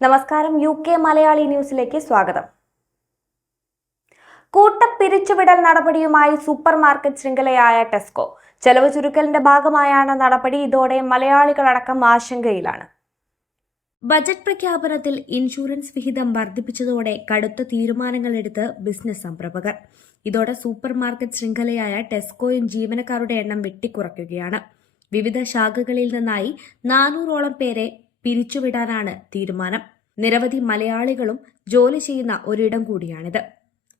നമസ്കാരം U K Malayali ന്യൂസിലേക്ക് സ്വാഗതം. കൂട്ടപ്പിരിച്ചുവിടൽ നടപടിയുമായി സൂപ്പർ മാർക്കറ്റ് ശൃംഖലയായ ടെസ്കോ. ചെലവ് ചുരുക്കലിന്റെ ഭാഗമായാണ് നടപടി. ഇതോടെ മലയാളികളടക്കം ആശങ്കയിലാണ്. ബജറ്റ് പ്രഖ്യാപനത്തിൽ ഇൻഷുറൻസ് വിഹിതം വർദ്ധിപ്പിച്ചതോടെ കടുത്ത തീരുമാനങ്ങളെടുത്ത് ബിസിനസ് സംരംഭകർ. ഇതോടെ സൂപ്പർ മാർക്കറ്റ് ശൃംഖലയായ ടെസ്കോയും ജീവനക്കാരുടെ എണ്ണം വെട്ടിക്കുറയ്ക്കുകയാണ്. വിവിധ ശാഖകളിൽ നിന്നായി നാനൂറോളം പേരെ പിരിച്ചുവിടാനാണ് തീരുമാനം. നിരവധി മലയാളികളും ജോലി ചെയ്യുന്ന ഒരിടം കൂടിയാണിത്.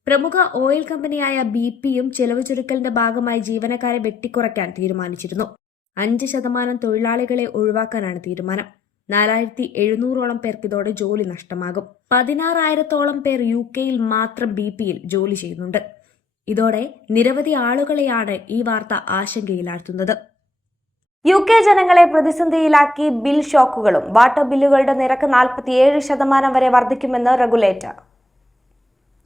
പ്രമുഖ ഓയിൽ കമ്പനിയായ ബി പിയും ചെലവ് ചുരുക്കലിന്റെ ഭാഗമായി ജീവനക്കാരെ വെട്ടിക്കുറയ്ക്കാൻ തീരുമാനിച്ചിരുന്നു. അഞ്ച് ശതമാനം തൊഴിലാളികളെ ഒഴിവാക്കാനാണ് തീരുമാനം. നാലായിരത്തി എഴുന്നൂറോളം പേർക്ക് ഇതോടെ ജോലി നഷ്ടമാകും. പതിനാറായിരത്തോളം പേർ യു കെയിൽ മാത്രം ബി പിയിൽ ജോലി ചെയ്യുന്നുണ്ട്. ഇതോടെ നിരവധി ആളുകളെയാണ് ഈ വാർത്ത ആശങ്കയിലാഴ്ത്തുന്നത്. യു കെ ജനങ്ങളെ പ്രതിസന്ധിയിലാക്കി ബിൽ ഷോക്കുകളും. വാട്ടർ ബില്ലുകളുടെ നിരക്ക് നാൽപ്പത്തിയേഴ് ശതമാനം വരെ വർദ്ധിക്കുമെന്ന് റെഗുലേറ്റർ.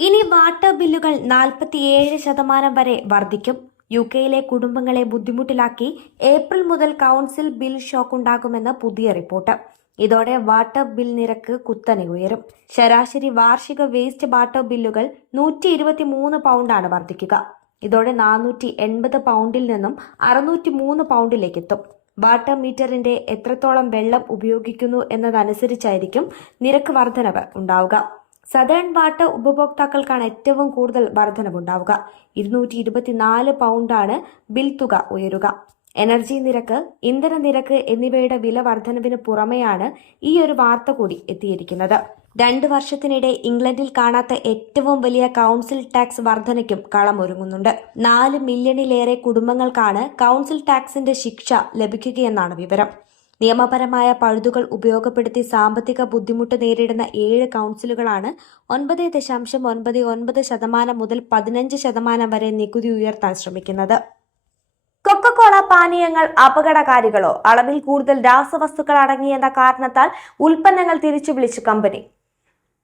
ഇനി വാട്ടർ ബില്ലുകൾ നാൽപ്പത്തിയേഴ് ശതമാനം വരെ വർദ്ധിക്കും. യു കെയിലെ കുടുംബങ്ങളെ ബുദ്ധിമുട്ടിലാക്കി ഏപ്രിൽ മുതൽ കൗൺസിൽ ബിൽ ഷോക്ക് ഉണ്ടാകുമെന്ന് പുതിയ റിപ്പോർട്ട്. ഇതോടെ വാട്ടർ ബിൽ നിരക്ക് കുത്തനെ ഉയരും. ശരാശരി വാർഷിക വേസ്റ്റ് വാട്ടർ ബില്ലുകൾ നൂറ്റി പൗണ്ടാണ് വർദ്ധിക്കുക. ഇതോടെ നാനൂറ്റി എൺപത് പൗണ്ടിൽ നിന്നും അറുന്നൂറ്റി മൂന്ന് പൗണ്ടിലേക്ക് എത്തും വാട്ടർ മീറ്ററിന്റെ എത്രത്തോളം വെള്ളം ഉപയോഗിക്കുന്നു എന്നതനുസരിച്ചായിരിക്കും നിരക്ക് വർധനവ് ഉണ്ടാവുക. സദേൺ വാട്ടർ ഉപഭോക്താക്കൾക്കാണ് ഏറ്റവും കൂടുതൽ വർധനവുണ്ടാവുക. ഇരുന്നൂറ്റി ഇരുപത്തിനാല് പൗണ്ടാണ് ബിൽ തുക ഉയരുക. എനർജി നിരക്ക് ഇന്ധന നിരക്ക് എന്നിവയുടെ വില വർധനവിന് പുറമെയാണ് ഈ ഒരു വാർത്ത കൂടി എത്തിയിരിക്കുന്നത്. രണ്ട് വർഷത്തിനിടെ ഇംഗ്ലണ്ടിൽ കാണാത്ത ഏറ്റവും വലിയ കൗൺസിൽ ടാക്സ് വർധനയ്ക്കും കളമൊരുങ്ങുന്നുണ്ട്. നാല് മില്യണിലേറെ കുടുംബങ്ങൾക്കാണ് കൗൺസിൽ ടാക്സിന്റെ ശിക്ഷ ലഭിക്കുകയെന്നാണ് വിവരം. നിയമപരമായ പഴുതുകൾ ഉപയോഗപ്പെടുത്തി സാമ്പത്തിക ബുദ്ധിമുട്ട് നേരിടുന്ന ഏഴ് കൗൺസിലുകളാണ് ഒൻപത് ദശാംശം ഒൻപത് ഒൻപത് ശതമാനം മുതൽ പതിനഞ്ച് ശതമാനം വരെ നികുതി ഉയർത്താൻ ശ്രമിക്കുന്നത്. കൊക്കക്കോള പാനീയങ്ങൾ അപകടകാരികളോ അളവിൽ കൂടുതൽ രാസവസ്തുക്കൾ അടങ്ങിയെന്ന കാരണത്താൽ ഉൽപ്പന്നങ്ങൾ തിരിച്ചു വിളിച്ചു കമ്പനി.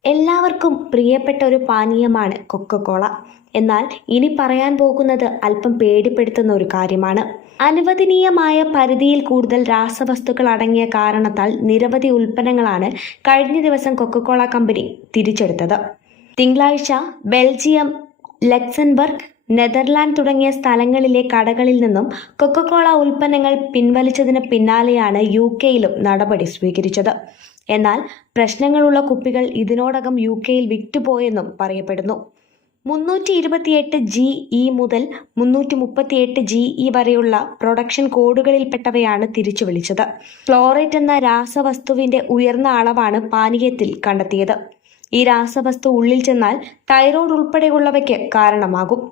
എല്ലാവർക്കും പ്രിയപ്പെട്ട ഒരു പാനീയമാണ് കൊക്കക്കോള. എന്നാൽ ഇനി പറയാൻ പോകുന്നത് അല്പം പേടിപ്പെടുത്തുന്ന ഒരു കാര്യമാണ്. അനുവദനീയമായ പരിധിയിൽ കൂടുതൽ രാസവസ്തുക്കൾ അടങ്ങിയ കാരണത്താൽ നിരവധി ഉൽപ്പന്നങ്ങളാണ് കഴിഞ്ഞ ദിവസം കൊക്കക്കോള കമ്പനി തിരിച്ചെടുത്തത്. തിങ്കളാഴ്ച ബെൽജിയം ലക്സംബർഗ് നെതർലാൻഡ് തുടങ്ങിയ സ്ഥലങ്ങളിലെ കടകളിൽ നിന്നും കൊക്കക്കോള ഉൽപ്പന്നങ്ങൾ പിൻവലിച്ചതിന് പിന്നാലെയാണ് യു കെയിലും നടപടി സ്വീകരിച്ചത്. എന്നാൽ പ്രശ്നങ്ങളുള്ള കുപ്പികൾ ഇതിനോടകം യു കെയിൽ വിറ്റുപോയെന്നും പറയപ്പെടുന്നു. മുന്നൂറ്റി ഇരുപത്തിയെട്ട് ജി ഇ മുതൽ മുന്നൂറ്റി മുപ്പത്തിയെട്ട് ജി ഇ വരെയുള്ള പ്രൊഡക്ഷൻ കോഡുകളിൽപ്പെട്ടവയാണ് തിരിച്ചു വിളിച്ചത് ക്ലോറേറ്റ് എന്ന രാസവസ്തുവിന്റെ ഉയർന്ന അളവാണ് പാനീയത്തിൽ കണ്ടെത്തിയത്. ഈ രാസവസ്തു ഉള്ളിൽ ചെന്നാൽ തൈറോയ്ഡ് ഉൾപ്പെടെയുള്ളവയ്ക്ക് കാരണമാകും.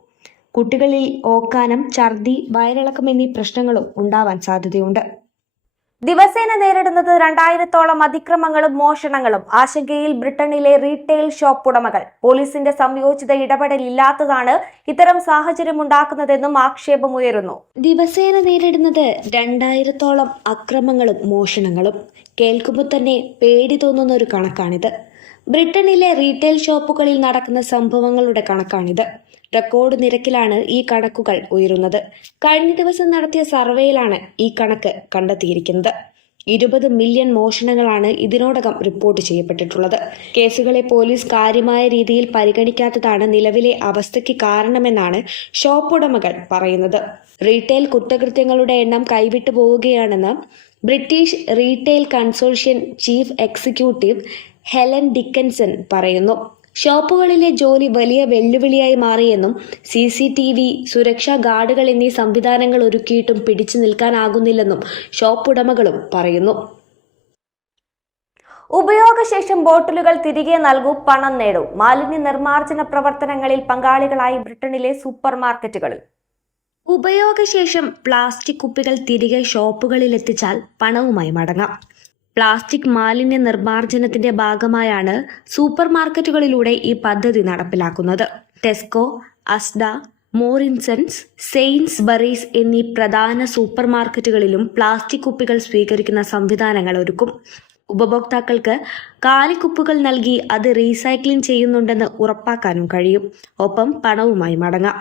കുട്ടികളിൽ ഓക്കാനം ഛർദി വയറിളക്കം എന്നീ പ്രശ്നങ്ങളും ഉണ്ടാവാൻ സാധ്യതയുണ്ട്. ദിവസേന നേരിടുന്നത് രണ്ടായിരത്തോളം അതിക്രമങ്ങളും മോഷണങ്ങളും. ആശങ്കയിൽ ബ്രിട്ടനിലെ റീറ്റെയിൽ ഷോപ്പ് ഉടമകൾ. പോലീസിന്റെ സംയോജിത ഇടപെടലില്ലാത്തതാണ് ഇത്തരം സാഹചര്യം ഉണ്ടാക്കുന്നതെന്നും ആക്ഷേപമുയരുന്നു ദിവസേന നേരിടുന്നത് രണ്ടായിരത്തോളം അക്രമങ്ങളും മോഷണങ്ങളും. കേൾക്കുമ്പോൾ തന്നെ പേടി തോന്നുന്ന ഒരു കണക്കാണിത്. ബ്രിട്ടനിലെ റീറ്റെയിൽ ഷോപ്പുകളിൽ നടക്കുന്ന സംഭവങ്ങളുടെ കണക്കാണിത്. റെക്കോർഡ് നിരക്കിലാണ് ഈ കണക്കുകൾ ഉയരുന്നത്. കഴിഞ്ഞ ദിവസം നടത്തിയ സർവേയിലാണ് ഈ കണക്ക് കണ്ടെത്തിയിരിക്കുന്നത്. ഇരുപത് മില്യൺ മോഷണങ്ങളാണ് ഇതിനോടകം റിപ്പോർട്ട് ചെയ്യപ്പെട്ടിട്ടുള്ളത്. കേസുകളെ പോലീസ് കാര്യമായ രീതിയിൽ പരിഗണിക്കാത്തതാണ് നിലവിലെ അവസ്ഥയ്ക്ക് കാരണമെന്നാണ് ഷോപ്പ് ഉടമകൾ പറയുന്നത്. റീറ്റെയിൽ കുറ്റകൃത്യങ്ങളുടെ എണ്ണം കൈവിട്ടു പോവുകയാണെന്ന് British retail consortium chief executive Helen Dickinson പറയുന്നു. ഷോപ്പുകളിലെ ജോലി വലിയ വെല്ലുവിളിയായി മാറിയെന്നും സി സി ടി വി സുരക്ഷാ ഗാർഡുകൾ എന്നീ സംവിധാനങ്ങൾ ഒരുക്കിയിട്ടും പിടിച്ചു നിൽക്കാനാകുന്നില്ലെന്നും ഷോപ്പ് ഉടമകളും പറയുന്നു. ഉപയോഗശേഷം ബോട്ടിലുകൾ തിരികെ നൽകൂ പണം നേടൂ. മാലിന്യ നിർമ്മാർജന പ്രവർത്തനങ്ങളിൽ പങ്കാളികളായി ബ്രിട്ടനിലെ സൂപ്പർ മാർക്കറ്റുകളിൽ ഉപയോഗശേഷം പ്ലാസ്റ്റിക് കുപ്പികൾ തിരികെ ഷോപ്പുകളിൽ എത്തിച്ചാൽ പണവുമായി മടങ്ങാം. പ്ലാസ്റ്റിക് മാലിന്യ നിർമ്മാർജനത്തിന്റെ ഭാഗമായാണ് സൂപ്പർ മാർക്കറ്റുകളിലൂടെ ഈ പദ്ധതി നടപ്പിലാക്കുന്നത്. Tesco Asda Morrisons Sainsbury's എന്നീ പ്രധാന സൂപ്പർ മാർക്കറ്റുകളിലും പ്ലാസ്റ്റിക് കുപ്പികൾ സ്വീകരിക്കുന്ന സംവിധാനങ്ങൾ ഒരുക്കും. ഉപഭോക്താക്കൾക്ക് കാലിക്കുപ്പുകൾ നൽകി അത് റീസൈക്ലിംഗ് ചെയ്യുന്നുണ്ടെന്ന് ഉറപ്പാക്കാനും കഴിയും. ഒപ്പം പണവുമായി മടങ്ങാം.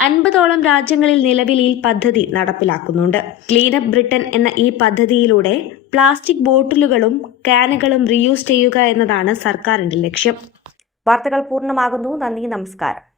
അൻപതോളം രാജ്യങ്ങളിൽ നിലവിൽ ഈ പദ്ധതി നടപ്പിലാക്കുന്നുണ്ട്. ക്ലീനപ്പ് ബ്രിട്ടൻ എന്ന ഈ പദ്ധതിയിലൂടെ പ്ലാസ്റ്റിക് ബോട്ടിലുകളും കാനുകളും റീയൂസ് ചെയ്യുക എന്നതാണ് സർക്കാരിന്റെ ലക്ഷ്യം. വാർത്തകൾ പൂർണമാകുന്നു. നന്ദി നമസ്കാരം.